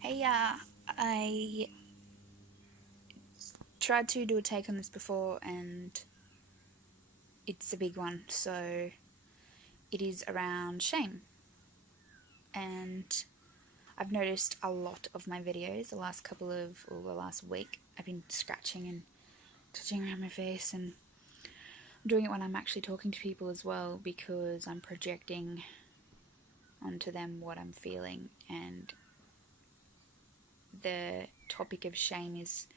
Hey, I tried to do a take on this before and it's a big one. So it is around shame. And I've noticed a lot of my videos the last week, I've been scratching and touching around my face, and I'm doing it when I'm actually talking to people as well because I'm projecting onto them what I'm feeling. And the topic of shame is,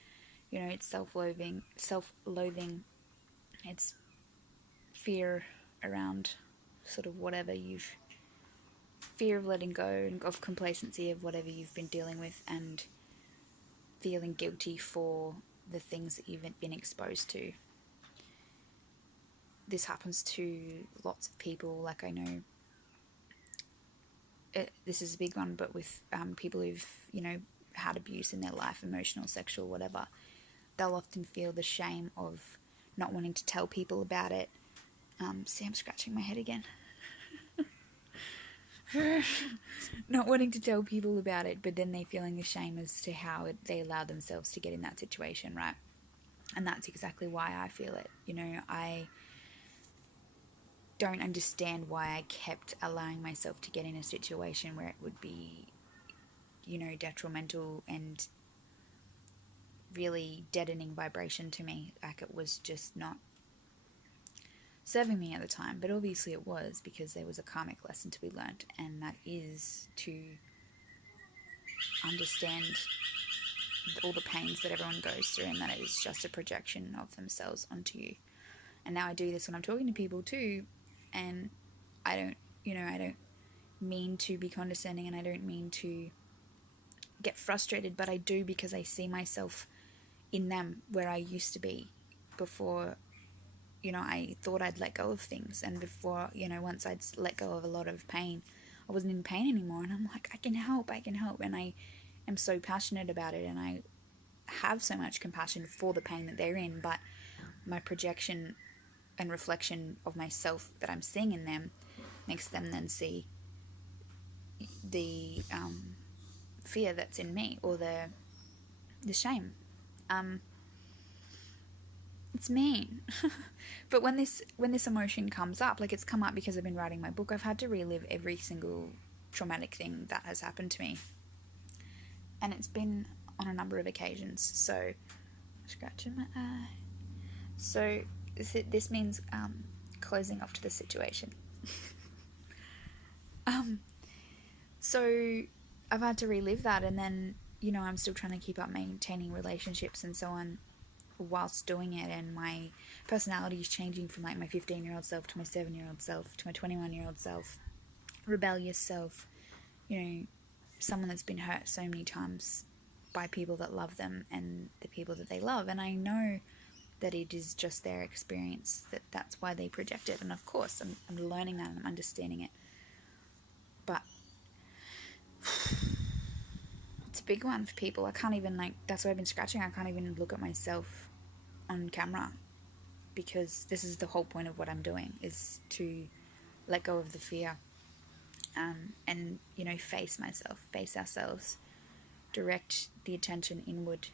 it's self-loathing, it's fear around sort of fear of letting go and of complacency of whatever you've been dealing with, and feeling guilty for the things that you've been exposed to. This happens to lots of people. Like, I know this is a big one, but with people who've, had abuse in their life, emotional, sexual, whatever, they'll often feel the shame of not wanting to tell people about it. See, I'm scratching my head again. Not wanting to tell people about it, but then they feeling the shame as to how they allowed themselves to get in that situation, right? And that's exactly why I feel it. I don't understand why I kept allowing myself to get in a situation where it would be, detrimental and really deadening vibration to me. Like, it was just not serving me at the time, but obviously it was, because there was a karmic lesson to be learnt, and that is to understand all the pains that everyone goes through, and that it is just a projection of themselves onto you. And now I do this when I'm talking to people too, and I don't mean to be condescending, and I don't mean to get frustrated, but I do, because I see myself in them where I used to be before, I thought I'd let go of things, and before, once I'd let go of a lot of pain, I wasn't in pain anymore, and I'm like, I can help, and I am so passionate about it, and I have so much compassion for the pain that they're in, but my projection and reflection of myself that I'm seeing in them makes them then see the fear that's in me, or the shame. It's mean. But when this emotion comes up, like, it's come up because I've been writing my book, I've had to relive every single traumatic thing that has happened to me, and it's been on a number of occasions. So, scratching my eye. So this means closing off to the situation. So I've had to relive that, and then, I'm still trying to keep up maintaining relationships and so on whilst doing it, and my personality is changing from, like, my 15-year-old self to my 7-year-old self to my 21-year-old self, rebellious self, someone that's been hurt so many times by people that love them and the people that they love. And I know that it is just their experience, that's why they project it, and of course I'm learning that and I'm understanding it, but it's a big one for people. I can't even, like, that's why I've been scratching. I can't even look at myself on camera, because this is the whole point of what I'm doing, is to let go of the fear, and face myself, face ourselves, direct the attention inward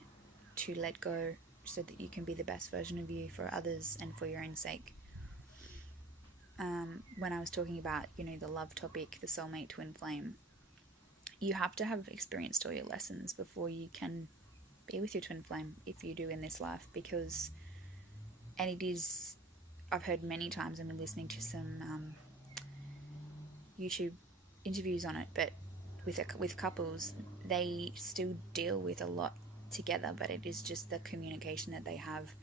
to let go, so that you can be the best version of you for others and for your own sake. When I was talking about, the love topic, the soulmate twin flame, you have to have experienced all your lessons before you can be with your twin flame, if you do in this life, because, and it is, I've heard many times, I've been listening to some YouTube interviews on it, but with couples, they still deal with a lot together, but it is just the communication that they have,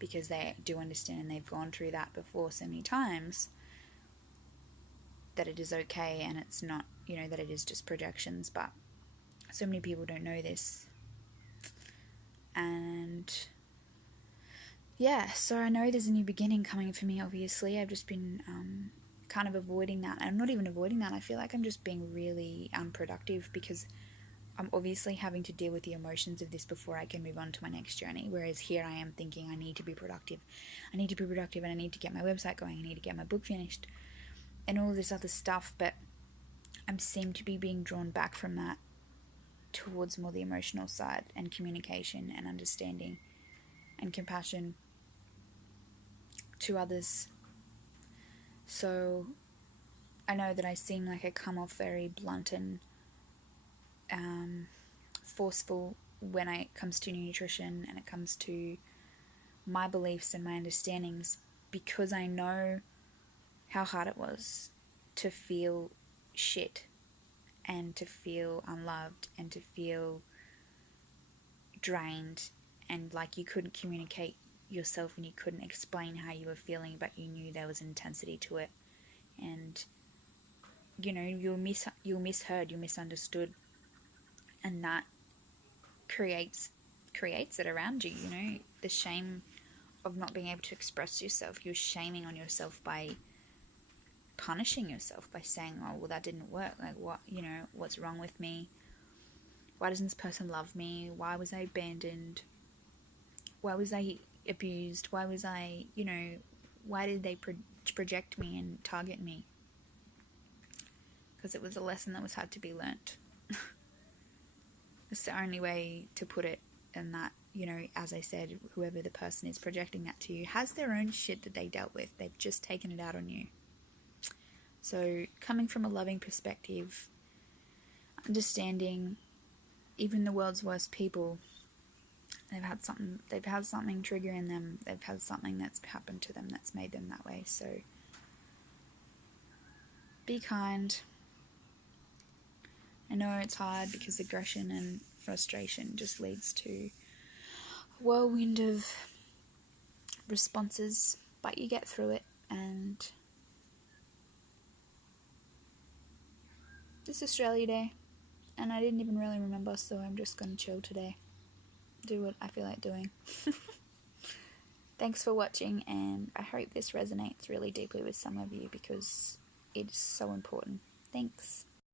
because they do understand and they've gone through that before so many times, that it is okay, and it's not, that it is just projections. But so many people don't know this, and yeah, so I know there's a new beginning coming for me. Obviously, I've just been kind of avoiding that. I'm not even avoiding that, I feel like I'm just being really unproductive, because I'm obviously having to deal with the emotions of this before I can move on to my next journey. Whereas here I am thinking, I need to be productive, and I need to get my website going, I need to get my book finished, and all this other stuff. But I seem to be being drawn back from that towards more the emotional side and communication and understanding and compassion to others. So I know that I seem like I come off very blunt and forceful when it comes to nutrition and it comes to my beliefs and my understandings, because I know how hard it was to feel shit and to feel unloved and to feel drained and like you couldn't communicate yourself and you couldn't explain how you were feeling, but you knew there was intensity to it. And you know, you're misheard, you're misunderstood, and that creates it around you. You know, the shame of not being able to express yourself, you're shaming on yourself by punishing yourself by saying, oh well, that didn't work, like what, you know, what's wrong with me, why doesn't this person love me, why was I abandoned, why was I abused, why was I, you know, why did they project me and target me? Because it was a lesson that was had to be learnt. It's the only way to put it. And that, you know, as I said, whoever the person is projecting that to you has their own shit that they dealt with. They've just taken it out on you. So coming from a loving perspective, understanding even the world's worst people, they've had something trigger in them. They've had something that's happened to them that's made them that way. So be kind. I know it's hard because aggression and frustration just leads to a whirlwind of responses, but you get through it. And it's Australia Day, and I didn't even really remember, so I'm just going to chill today. Do what I feel like doing. Thanks for watching, and I hope this resonates really deeply with some of you because it's so important. Thanks.